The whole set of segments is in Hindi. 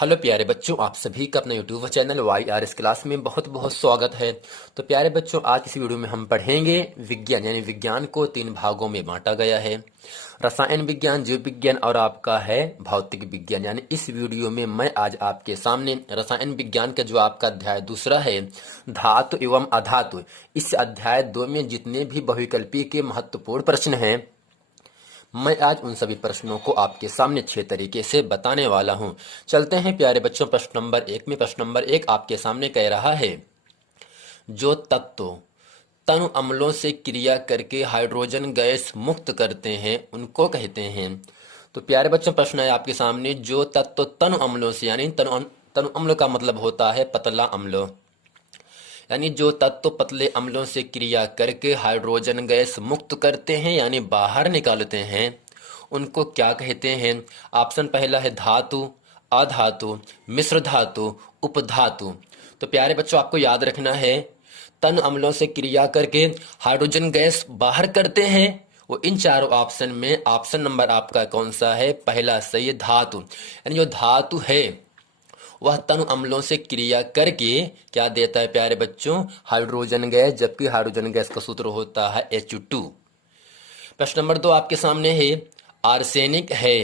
हेलो प्यारे बच्चों, आप सभी का अपना यूट्यूब चैनल YRS क्लास में बहुत बहुत स्वागत है। तो प्यारे बच्चों, आज इस वीडियो में हम पढ़ेंगे विज्ञान यानी विज्ञान को 3 भागों में बांटा गया है। रसायन विज्ञान, जीव विज्ञान और आपका है भौतिक विज्ञान। यानी इस वीडियो में मैं आज आपके सामने रसायन विज्ञान का जो आपका अध्याय दूसरा है, धातु एवं अधातु, इस अध्याय 2 में जितने भी बहुविकल्पी के महत्वपूर्ण प्रश्न हैं, मैं आज उन सभी प्रश्नों को आपके सामने 6 तरीके से बताने वाला हूं। चलते हैं प्यारे बच्चों प्रश्न नंबर 1 में। प्रश्न नंबर 1 आपके सामने कह रहा है, जो तत्व तनु अम्लों से क्रिया करके हाइड्रोजन गैस मुक्त करते हैं उनको कहते हैं। तो प्यारे बच्चों प्रश्न है आपके सामने, जो तत्व तनु अम्लों से यानी तनु अम्ल का मतलब होता है पतला अम्ल, यानी जो तत्व पतले अम्लों से क्रिया करके हाइड्रोजन गैस मुक्त करते हैं यानी बाहर निकालते हैं, उनको क्या कहते हैं। ऑप्शन पहला है धातु, अधातु, मिश्र धातु, उपधातु। तो प्यारे बच्चों आपको याद रखना है, तन अम्लों से क्रिया करके हाइड्रोजन गैस बाहर करते हैं, वो इन चारों ऑप्शन में ऑप्शन नंबर आपका कौन सा है, पहला सही है धातु। यानी जो धातु है वह तनु अम्लों से क्रिया करके क्या देता है प्यारे बच्चों, हाइड्रोजन गैस, जबकि हाइड्रोजन गैस का सूत्र होता है H2। प्रश्न नंबर 2 आपके सामने है, आर्सेनिक है।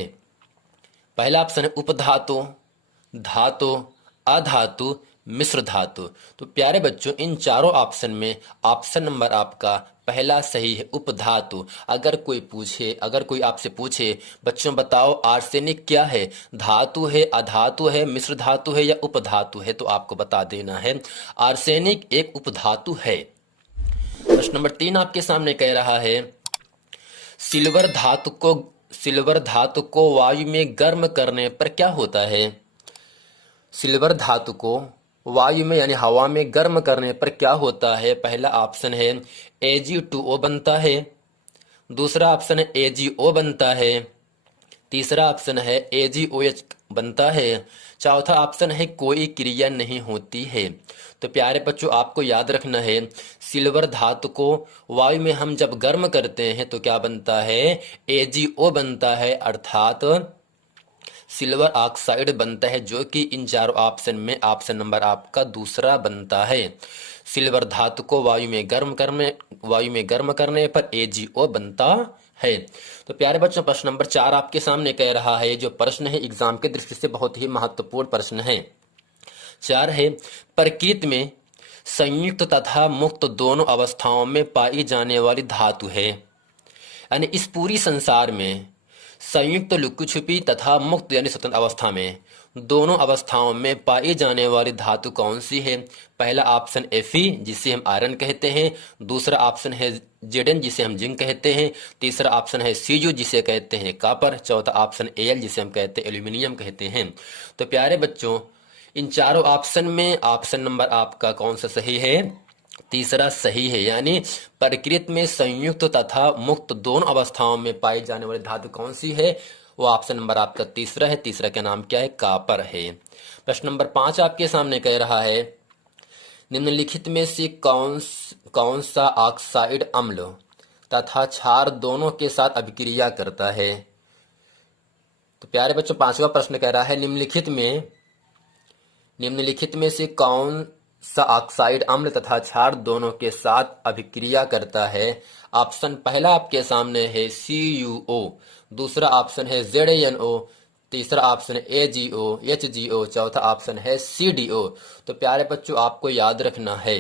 पहला ऑप्शन है उपधातु, धातु, अधातु, मिश्र धातु। तो प्यारे बच्चों इन चारों ऑप्शन में ऑप्शन नंबर आपका पहला सही है, उपधातु। अगर कोई आपसे पूछे बच्चों बताओ आर्सेनिक क्या है, धातु है, अधातु है, मिश्र धातु है या उपधातु है, तो आपको बता देना है आर्सेनिक एक उपधातु है। प्रश्न नंबर 3 आपके सामने कह रहा है, सिल्वर धातु को वायु में गर्म करने पर क्या होता है। सिल्वर धातु को वायु में यानी हवा में गर्म करने पर क्या होता है। पहला ऑप्शन है Ag2O बनता है, दूसरा ऑप्शन है AgO बनता है, तीसरा ऑप्शन है AgOH बनता है, चौथा ऑप्शन है कोई क्रिया नहीं होती है। तो प्यारे बच्चों आपको याद रखना है, सिल्वर धातु को वायु में हम जब गर्म करते हैं तो क्या बनता है, AgO बनता है, अर्थात सिल्वर ऑक्साइड बनता है, जो कि इन चारों ऑप्शन में ऑप्शन नंबर आपका दूसरा बनता है। सिल्वर धातु को वायु में गर्म करने पर AgO बनता है। तो प्यारे बच्चों प्रश्न नंबर 4 आपके सामने कह रहा है, जो प्रश्न है एग्जाम की दृष्टि से बहुत ही महत्वपूर्ण प्रश्न है। 4 है, प्रकृति में संयुक्त तथा मुक्त दोनों अवस्थाओं में पाई जाने वाली धातु है। यानी इस पूरी संसार में संयुक्त, लुकी छुपी तथा मुक्त यानी स्वतंत्र अवस्था में दोनों अवस्थाओं में पाई जाने वाली धातु कौन सी है। पहला ऑप्शन Fe जिसे हम आयरन कहते हैं, दूसरा ऑप्शन है Zn जिसे हम जिंक कहते हैं, तीसरा ऑप्शन है Cu जिसे कहते हैं कॉपर, चौथा ऑप्शन Al जिसे हम कहते हैं एल्यूमिनियम कहते हैं। तो प्यारे बच्चों इन चारों ऑप्शन में ऑप्शन नंबर आपका कौन सा सही है, तीसरा सही है। यानी प्रकृति में संयुक्त तथा मुक्त दोनों अवस्थाओं में पाई जाने वाली धातु कौन सी है, वो ऑप्शन नंबर आपका तीसरा है। तीसरा का नाम क्या है, कॉपर है। प्रश्न नंबर 5 आपके सामने कह रहा है, निम्नलिखित में से कौन सा ऑक्साइड अम्ल तथा क्षार दोनों के साथ अभिक्रिया करता है। तो प्यारे बच्चों 5वां प्रश्न कह रहा है, निम्नलिखित में से कौन सा ऑक्साइड अम्ल तथा क्षार दोनों के साथ अभिक्रिया करता है। ऑप्शन पहला आपके सामने है CuO, दूसरा ऑप्शन है ZnO, तीसरा ऑप्शन है AgO, HgO, चौथा ऑप्शन है CdO। तो प्यारे बच्चों आपको याद रखना है,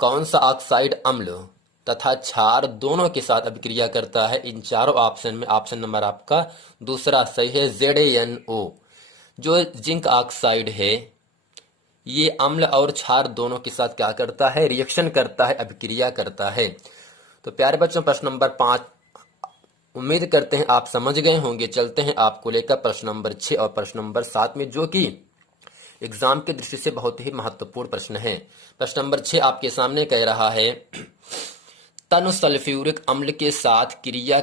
कौन सा ऑक्साइड अम्ल तथा क्षार दोनों के साथ अभिक्रिया करता है। इन चारों ऑप्शन में ऑप्शन नंबर आपका दूसरा सही है, ZnO। जो जिंक ऑक्साइड है ये अम्ल और क्षार दोनों के साथ क्या करता है, रिएक्शन करता है, अभिक्रिया करता है। तो प्यारे बच्चों प्रश्न नंबर 5 उम्मीद करते हैं आप समझ गए होंगे। चलते हैं आपको लेकर प्रश्न नंबर 6 और प्रश्न नंबर 7 में, जो कि एग्जाम की दृष्टि से बहुत ही महत्वपूर्ण प्रश्न है। प्रश्न नंबर 6 आपके सामने कह रहा है, तनु सल्फ्यूरिक अम्ल के साथ क्रिया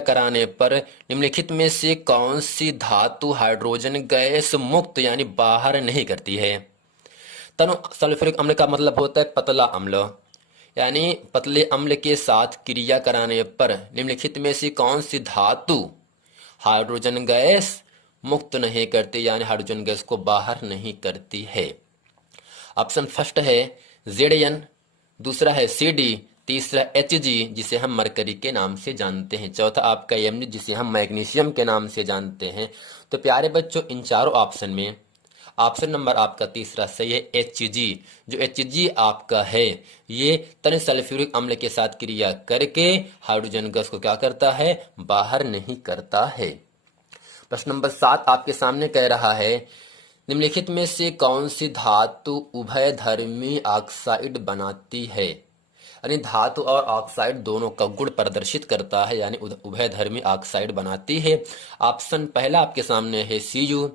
कराने पर निम्नलिखित में से कौन सी धातु हाइड्रोजन गैस मुक्त यानी बाहर नहीं करती है। तनु सल्फ्यूरिक अम्ल का मतलब होता है पतला अम्ल, यानी पतले अम्ल के साथ क्रिया कराने पर निम्नलिखित में से कौन सी धातु हाइड्रोजन गैस मुक्त नहीं करती, यानी हाइड्रोजन गैस को बाहर नहीं करती है। ऑप्शन फर्स्ट है जेडएन, दूसरा है सीडी, तीसरा एचजी जिसे हम मरकरी के नाम से जानते हैं, चौथा आपका एमनी जिसे हम मैग्नीशियम के नाम से जानते हैं। तो प्यारे बच्चों इन चारों ऑप्शन में ऑप्शन नंबर आपका तीसरा सही है एचजी। जो एचजी आपका है ये तन सल्फ्यूरिक अम्ल के साथ क्रिया करके हाइड्रोजन गैस को क्या करता है, बाहर नहीं करता है। प्रश्न नंबर 7 आपके सामने कह रहा है निम्नलिखित में से कौन सी धातु उभयधर्मी ऑक्साइड बनाती है, यानी धातु और ऑक्साइड दोनों का गुण प्रदर्शित करता है, यानी उभयधर्मी ऑक्साइड बनाती है। ऑप्शन पहला आपके सामने है Cu,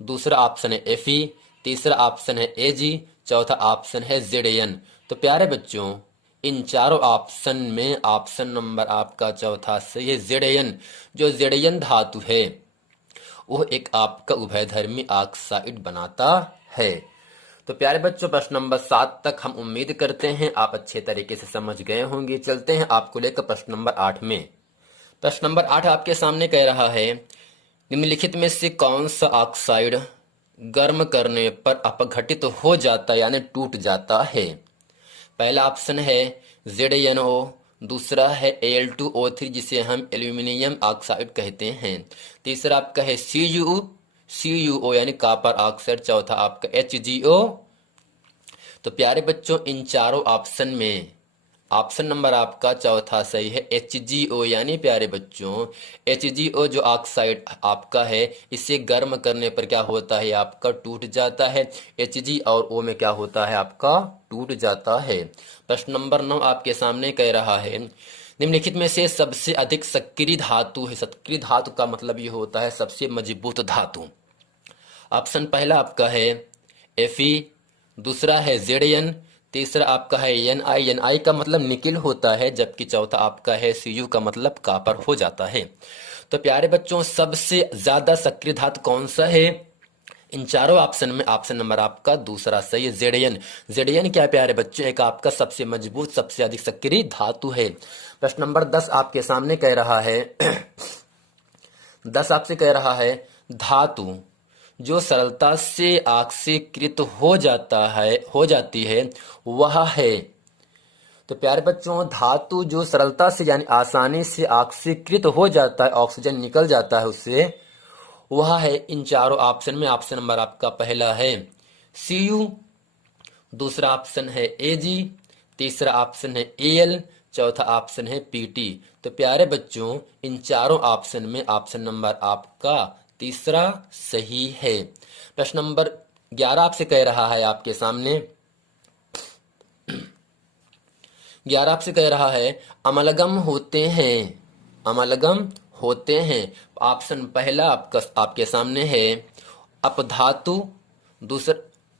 दूसरा ऑप्शन है Fe, तीसरा ऑप्शन है Ag, चौथा ऑप्शन है Zn। तो प्यारे बच्चों इन चारों ऑप्शन में ऑप्शन नंबर आपका चौथा सही है Zn। जो Zn धातु है वो एक आपका उभयधर्मी ऑक्साइड बनाता है। तो प्यारे बच्चों प्रश्न नंबर 7 तक हम उम्मीद करते हैं आप अच्छे तरीके से समझ गए होंगे। चलते हैं आपको लेकर प्रश्न नंबर 8 में। प्रश्न नंबर 8 आपके सामने कह रहा है निम्नलिखित में से कौन सा ऑक्साइड गर्म करने पर अपघटित हो जाता है, यानी टूट जाता है। पहला ऑप्शन है ZnO, दूसरा है Al2O3 जिसे हम एल्यूमिनियम ऑक्साइड कहते हैं, तीसरा आपका है CuO यानी कॉपर ऑक्साइड, चौथा आपका HgO। तो प्यारे बच्चों इन चारों ऑप्शन में ऑप्शन नंबर आपका चौथा सही है HgO, यानी प्यारे बच्चों HgO जो ऑक्साइड आपका है इसे गर्म करने पर क्या होता है, आपका टूट जाता है। Hg और O में क्या होता है, आपका टूट जाता है। प्रश्न नंबर 9 आपके सामने कह रहा है निम्नलिखित में से सबसे अधिक सक्रिय धातु है। सक्रिय धातु का मतलब ये होता है सबसे मजबूत धातु। ऑप्शन पहला आपका है Fe, दूसरा है Zn, तीसरा आपका है Ni। Ni का मतलब निकिल होता है, जबकि चौथा आपका है Cu का मतलब कॉपर हो जाता है। तो प्यारे बच्चों सबसे ज्यादा सक्रिय धातु कौन सा है, इन चारों ऑप्शन में ऑप्शन नंबर आपका दूसरा सही है Zn। Zn क्या प्यारे बच्चों एक आपका सबसे मजबूत सबसे अधिक सक्रिय धातु है। प्रश्न नंबर 10 आपके सामने कह रहा है 10 आपसे कह रहा है धातु जो सरलता से ऑक्सीकृत हो जाती है वह है। तो प्यारे बच्चों धातु जो सरलता से यानी आसानी से ऑक्सीकृत हो जाता है, ऑक्सीजन निकल जाता है उससे, वह है इन चारों ऑप्शन में ऑप्शन नंबर आपका पहला है Cu, दूसरा ऑप्शन है Ag, तीसरा ऑप्शन है Al, चौथा ऑप्शन है Pt। तो प्यारे बच्चों इन चारों ऑप्शन में ऑप्शन नंबर आपका तीसरा सही है। प्रश्न नंबर 11 आपसे कह रहा है आपके सामने 11 आपसे कह रहा है अमलगम होते हैं। ऑप्शन पहला आपके सामने है अपधातु, दूसरा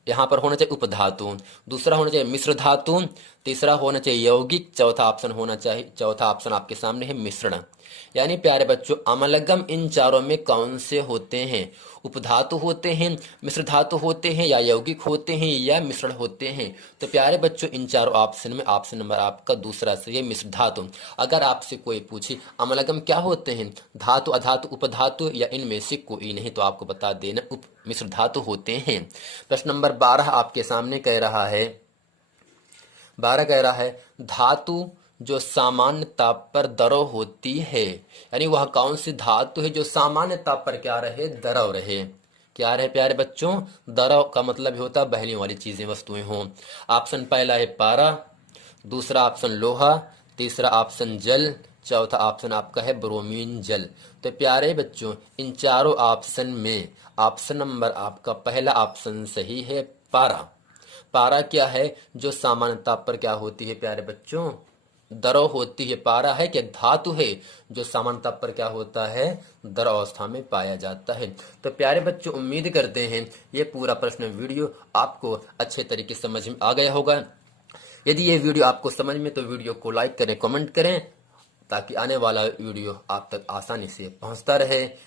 यहाँ पर होना चाहिए उपधातु, दूसरा होना चाहिए मिश्र धातु, तीसरा होना चाहिए यौगिक, चौथा ऑप्शन आपके सामने है मिश्रण। यानी प्यारे बच्चों अमलगम इन चारों में कौन से होते हैं, उपधातु होते हैं, मिश्र धातु होते हैं, या यौगिक होते हैं, या मिश्रण होते हैं। तो प्यारे बच्चों इन चारों ऑप्शन में ऑप्शन नंबर आपका दूसरा सही है मिश्र धातु। अगर आपसे कोई पूछे अमलगम क्या होते हैं, धातु अधातु उपधातु या इनमें से कोई नहीं, तो आपको बता देना मिश्र धातु होते हैं। प्रश्न नंबर 12 आपके सामने कह रहा है 12 कह रहा है धातु जो सामान्य ताप पर द्रव होती है, यानी वह कौन सी धातु है जो सामान्य ताप पर क्या रहे, द्रव रहे। क्या रहे प्यारे बच्चों, द्रव का मतलब होता है बहने वाली चीजें वस्तुएं हों। ऑप्शन पहला है पारा, दूसरा ऑप्शन लोहा, तीसरा ऑप्शन जल, चौथा ऑप्शन आपका है ब्रोमीन जल। तो प्यारे बच्चों इन चारों ऑप्शन में ऑप्शन नंबर आपका पहला ऑप्शन सही है पारा। पारा क्या है, जो सामान्य ताप पर क्या होती है प्यारे बच्चों, द्रव होती है। पारा है कि धातु है जो सामान्य ताप पर क्या होता है, द्रव अवस्था में पाया जाता है। तो प्यारे बच्चों उम्मीद करते हैं ये पूरा प्रश्न वीडियो आपको अच्छे तरीके से समझ में आ गया होगा। यदि ये वीडियो आपको समझ में तो वीडियो को लाइक करें, कमेंट करें, ताकि आने वाला वीडियो आप तक आसानी से पहुंचता रहे।